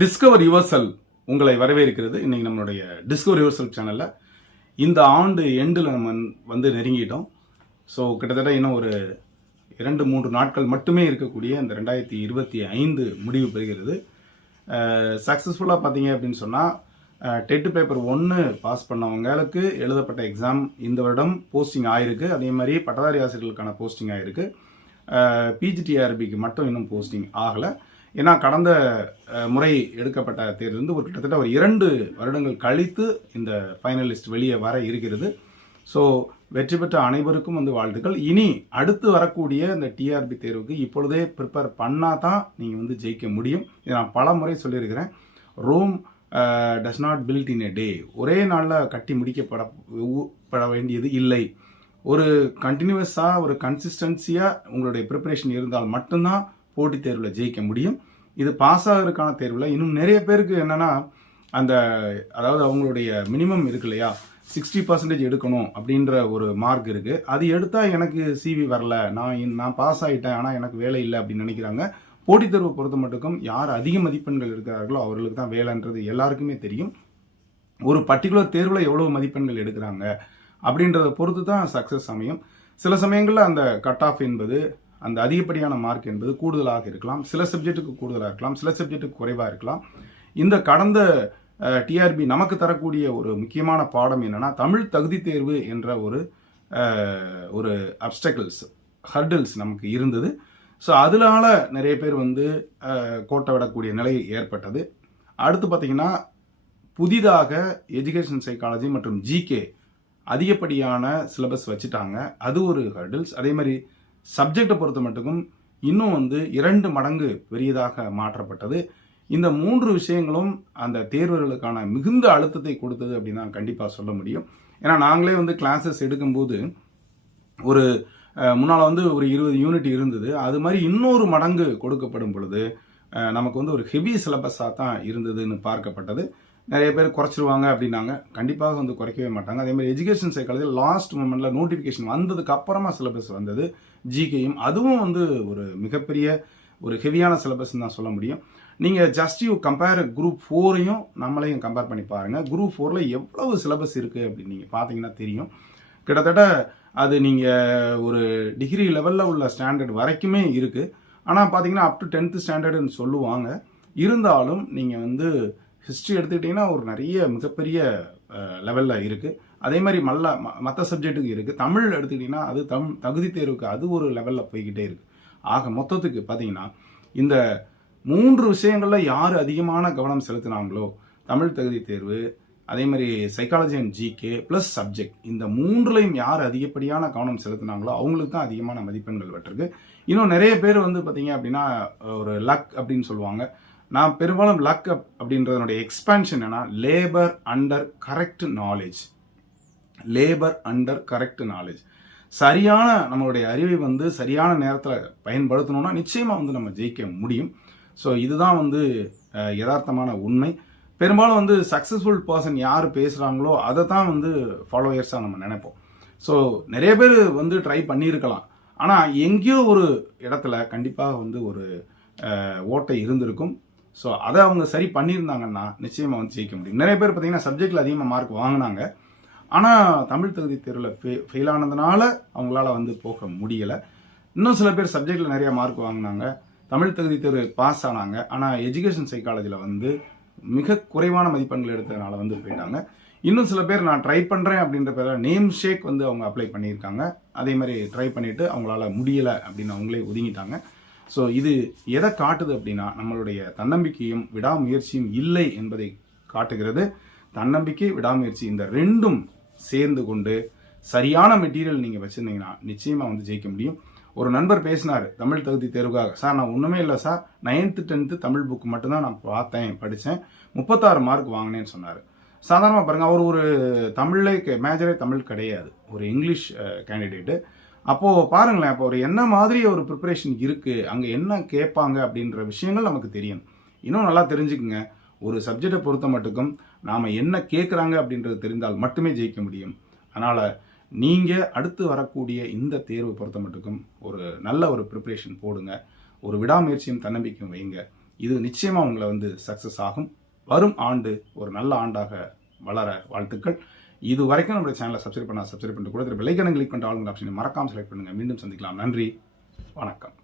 Discover யுவர்சல் உங்களை வரவேற்கிறது. இன்றைக்கி நம்மளுடைய டிஸ்கவர் யுவர்சல் சேனலில் இந்த ஆண்டு எண்டில் நம்ம வந்து நெருங்கிட்டோம். ஸோ கிட்டத்தட்ட இன்னும் ஒரு இரண்டு மூன்று நாட்கள் மட்டுமே இருக்கக்கூடிய இந்த ரெண்டாயிரத்தி இருபத்தி ஐந்து முடிவு பெறுகிறது. சக்ஸஸ்ஃபுல்லாக பார்த்தீங்க அப்படின்னு சொன்னால் டெட் பேப்பர் ஒன்று பாஸ் பண்ணவங்களுக்கு எழுதப்பட்ட எக்ஸாம் இந்த வருடம் போஸ்டிங் ஆயிருக்கு. அதே மாதிரி பட்டதாரி ஆசிரியர்களுக்கான போஸ்டிங் ஆயிருக்கு. பிஜிடிஆர்பிக்கு மட்டும் இன்னும் போஸ்டிங் ஆகலை. ஏன்னா கடந்த முறை எடுக்கப்பட்ட தேர்விலிருந்து ஒரு கிட்டத்தட்ட ஒரு இரண்டு வருடங்கள் கழித்து இந்த ஃபைனலிஸ்ட் வெளியே வர இருக்கிறது. ஸோ வெற்றி பெற்ற அனைவருக்கும் வந்து வாழ்த்துக்கள். இனி அடுத்து வரக்கூடிய இந்த டிஆர்பி தேர்வுக்கு இப்பொழுதே ப்ரிப்பேர் பண்ணால் தான் நீங்கள் வந்து ஜெயிக்க முடியும். இதை நான் பல முறை சொல்லியிருக்கிறேன். Rome does not build in a day ஒரே நாளில் கட்டி முடிக்கப்பட உ- பட வேண்டியது இல்லை. ஒரு கண்டினியூஸாக ஒரு கன்சிஸ்டன்சியாக உங்களுடைய ப்ரிப்பரேஷன் இருந்தால் மட்டும்தான் போட்டித் தேர்வில் ஜெயிக்க முடியும். இது பாஸ் ஆகிறதுக்கான தேர்வில் இன்னும் நிறைய பேருக்கு என்னென்னா அந்த அதாவது அவங்களுடைய மினிமம் இருக்கு இல்லையா? சிக்ஸ்டி பர்சன்டேஜ் எடுக்கணும் அப்படின்ற ஒரு மார்க் இருக்குது அது எடுத்தால் எனக்கு சிவி வரல. நான் இன்- நான் பாஸ் ஆகிட்டேன் ஆனால் எனக்கு வேலை இல்லை அப்படின்னு நினைக்கிறாங்க. போட்டித் தேர்வை பொறுத்த மட்டுக்கும் யார் அதிக மதிப்பெண்கள் இருக்கிறார்களோ அவர்களுக்கு தான் வேலைன்றது எல்லாருக்குமே தெரியும். ஒரு பர்டிகுலர் தேர்வில் எவ்வளோ மதிப்பெண்கள் எடுக்கிறாங்க அப்படின்றத பொறுத்து தான் சக்ஸஸ் அமையும். சில சமயங்களில் அந்த கட் ஆஃப் என்பது அந்த அதிகப்படியான மார்க் என்பது கூடுதலாக இருக்கலாம். சில சப்ஜெக்ட்டுக்கு கூடுதலாக இருக்கலாம். சில சப்ஜெக்ட்டுக்கு குறைவாக இருக்கலாம். இந்த கடந்த டிஆர்பி நமக்கு தரக்கூடிய ஒரு முக்கியமான பாடம் என்னன்னா தமிழ் தகுதி தேர்வு என்ற ஒரு ஒரு அப்டக்கிள்ஸ் ஹர்டில்ஸ் நமக்கு இருந்தது. ஸோ அதனால நிறைய பேர் வந்து கோட்டை விடக்கூடிய நிலை ஏற்பட்டது. அடுத்து பார்த்தீங்கன்னா புதிதாக எஜுகேஷன் சைக்காலஜி மற்றும் ஜிகே அதிகப்படியான சிலபஸ் வச்சுட்டாங்க. அது ஒரு ஹர்டில்ஸ் அதே மாதிரி சப்ஜெக்டை பொறுத்த மட்டுக்கும் இன்னும் வந்து இரண்டு மடங்கு பெரியதாக மாற்றப்பட்டது. இந்த மூன்று விஷயங்களும் அந்த தேர்வர்களுக்கான மிகுந்த அழுத்தத்தை கொடுத்தது அப்படின்னு தான் கண்டிப்பாக சொல்ல முடியும். ஏன்னா நாங்களே வந்து கிளாஸஸ் எடுக்கும்போது ஒரு முன்னால் வந்து ஒரு இருபது யூனிட் இருந்தது. அது மாதிரி இன்னொரு மடங்கு கொடுக்கப்படும் பொழுது நமக்கு வந்து ஒரு ஹெவி சிலபஸாக தான் இருந்ததுன்னு பார்க்கப்பட்டது. நிறைய பேர் குறைச்சிருவாங்க அப்படின்னாங்க. கண்டிப்பாக வந்து குறைக்கவே மாட்டாங்க. அதே மாதிரி எஜுகேஷன் சைக்காலஜி லாஸ்ட் மூமெண்ட்ல நோட்டிஃபிகேஷன் வந்ததுக்கு அப்புறமா சிலபஸ் வந்தது. ஜிகேயும் அதுவும் வந்து ஒரு மிகப்பெரிய ஒரு ஹெவியான சிலபஸ்ன்னு தான் சொல்ல முடியும். நீங்கள் ஜஸ்ட் யூ கம்பேர் குரூப் ஃபோரையும் நம்மளையும் கம்பேர் பண்ணி பாருங்கள் குரூப் ஃபோரில் எவ்வளவு சிலபஸ் இருக்குது அப்படின்னு நீங்கள் பார்த்தீங்கன்னா தெரியும். கிட்டத்தட்ட அது நீங்கள் ஒரு டிகிரி லெவலில் உள்ள ஸ்டாண்டர்ட் வரைக்குமே இருக்குது ஆனால் பார்த்தீங்கன்னா அப் டு டென்த்து ஸ்டாண்டர்டுன்னு சொல்லுவாங்க. இருந்தாலும் நீங்கள் வந்து ஹிஸ்ட்ரி எடுத்துக்கிட்டிங்கன்னா ஒரு நிறைய மிகப்பெரிய லெவலில் இருக்குது அதே மாதிரி மல்ல மற்ற சப்ஜெக்ட்டுக்கு இருக்குது தமிழ் எடுத்துக்கிட்டிங்கன்னா அது தம் தகுதி தேர்வுக்கு அது ஒரு லெவலில் போய்கிட்டே இருக்குது ஆக மொத்தத்துக்கு பார்த்தீங்கன்னா இந்த மூன்று விஷயங்களில் யார் அதிகமான கவனம் செலுத்தினாங்களோ தமிழ் தகுதி தேர்வு அதே மாதிரி psychology and GK plus subject இந்த மூன்றுலையும் யார் அதிகப்படியான கவனம் செலுத்தினாங்களோ அவங்களுக்கு தான் அதிகமான மதிப்பெண்கள் பெற்றிருக்கு. இன்னும் நிறைய பேர் வந்து பார்த்தீங்க அப்படின்னா ஒரு லக் அப்படின்னு சொல்லுவாங்க. நான் பெரும்பாலும் லக் அப் அப்படின்றதனுடைய எக்ஸ்பேன்ஷன் என்னன்னா labour under correct knowledge labour under correct knowledge சரியான நம்மளுடைய அறிவை வந்து சரியான நேரத்தில் பயன்படுத்தணும்னா நிச்சயமாக வந்து நம்ம ஜெயிக்க முடியும். ஸோ இதுதான் வந்து யதார்த்தமான உண்மை. பெரும்பாலும் வந்து சக்ஸஸ்ஃபுல் பர்சன் யார் பேசுகிறாங்களோ அதை தான் வந்து ஃபாலோயர்ஸாக நம்ம நினைப்போம். ஸோ நிறைய பேர் வந்து ட்ரை பண்ணியிருக்கலாம். ஆனால் எங்கேயோ ஒரு இடத்துல கண்டிப்பாக வந்து ஒரு ஓட்டை இருந்திருக்கும். ஸோ அதை அவங்க சரி பண்ணியிருந்தாங்கன்னா நிச்சயமாக வந்து ஜெயிக்க முடியும். நிறைய பேர் பார்த்தீங்கன்னா சப்ஜெக்டில் அதிகமாக மார்க் வாங்கினாங்க. ஆனால் தமிழ் தகுதி தேர்வில் ஃபெ ஃபெயில் ஆனதுனால அவங்களால வந்து போக முடியலை. இன்னும் சில பேர் சப்ஜெக்டில் நிறைய மார்க் வாங்கினாங்க. தமிழ் தகுதி தேர்வு பாஸ் ஆனாங்க. ஆனால் எஜுகேஷன் சைக்காலஜியில் வந்து மிக குறைவான மதிப்பெண்கள் எடுத்ததுனால வந்து போயிட்டாங்க. இன்னும் சில பேர் நான் ட்ரை பண்ணுறேன் அப்படின்ற பேரில் நேம் ஷேக் வந்து அவங்க அப்ளை பண்ணியிருக்காங்க. அதே மாதிரி ட்ரை பண்ணிவிட்டு அவங்களால முடியலை அப்படின்னு அவங்களே ஒதுங்கிட்டாங்க. ஸோ இது எதை காட்டுது அப்படின்னா நம்மளுடைய தன்னம்பிக்கையும் விடாமுயற்சியும் இல்லை என்பதை காட்டுகிறது. தன்னம்பிக்கை விடாமுயற்சி இந்த ரெண்டும் சேர்ந்து கொண்டு சரியான மெட்டீரியல் நீங்கள் வச்சுருந்தீங்கன்னா நிச்சயமாக வந்து ஜெயிக்க முடியும். ஒரு நண்பர் பேசினார் தமிழ் தகுதி தேர்வுக்காக. சார் நான் ஒன்றுமே இல்லை sir. Ninth tenth Tamil book மட்டும்தான் நான் பார்த்தேன் படித்தேன். முப்பத்தாறு மார்க் வாங்கினேன்னு சொன்னார். சாதாரணமாக பாருங்கள் அவர் ஒரு தமிழே மேஜரே தமிழ் கிடையாது. ஒரு இங்கிலீஷ் கேண்டிடேட்டு அப்போது பாருங்களேன் அப்போ ஒரு என்ன மாதிரி ஒரு ப்ரிப்பரேஷன் இருக்குது அங்கே என்ன கேட்பாங்க அப்படின்ற விஷயங்கள் நமக்கு தெரியும் இன்னும் நல்லா தெரிஞ்சுக்குங்க. ஒரு சப்ஜெக்டை பொறுத்த மட்டுக்கும் நாம் என்ன கேட்குறாங்க அப்படின்றது தெரிந்தால் மட்டுமே ஜெயிக்க முடியும். அதனால் நீங்கள் அடுத்து வரக்கூடிய இந்த தேர்வு பொறுத்த மட்டுக்கும் ஒரு நல்ல ஒரு ப்ரிப்பரேஷன் போடுங்க. ஒரு விடாமுயற்சியும் தன்னம்பிக்கையும் வைங்க. இது நிச்சயமாக உங்களை வந்து சக்ஸஸ் ஆகும். வரும் ஆண்டு ஒரு நல்ல ஆண்டாக வளர வாழ்த்துக்கள். இது வரைக்கும் நம்மளுடைய சேனலை சப்ஸ்கிரைப் பண்ணால் சப்ஸ்கிரைப் பண்ணிட்டு கூட பெல்லைக்கனை கிளிக் பண்ணிட்டு ஆளுங்க ஆப்ஷனை மறக்காமல் செலக்ட் பண்ணுங்கள் மீண்டும் சந்திக்கலாம். நன்றி. வணக்கம்.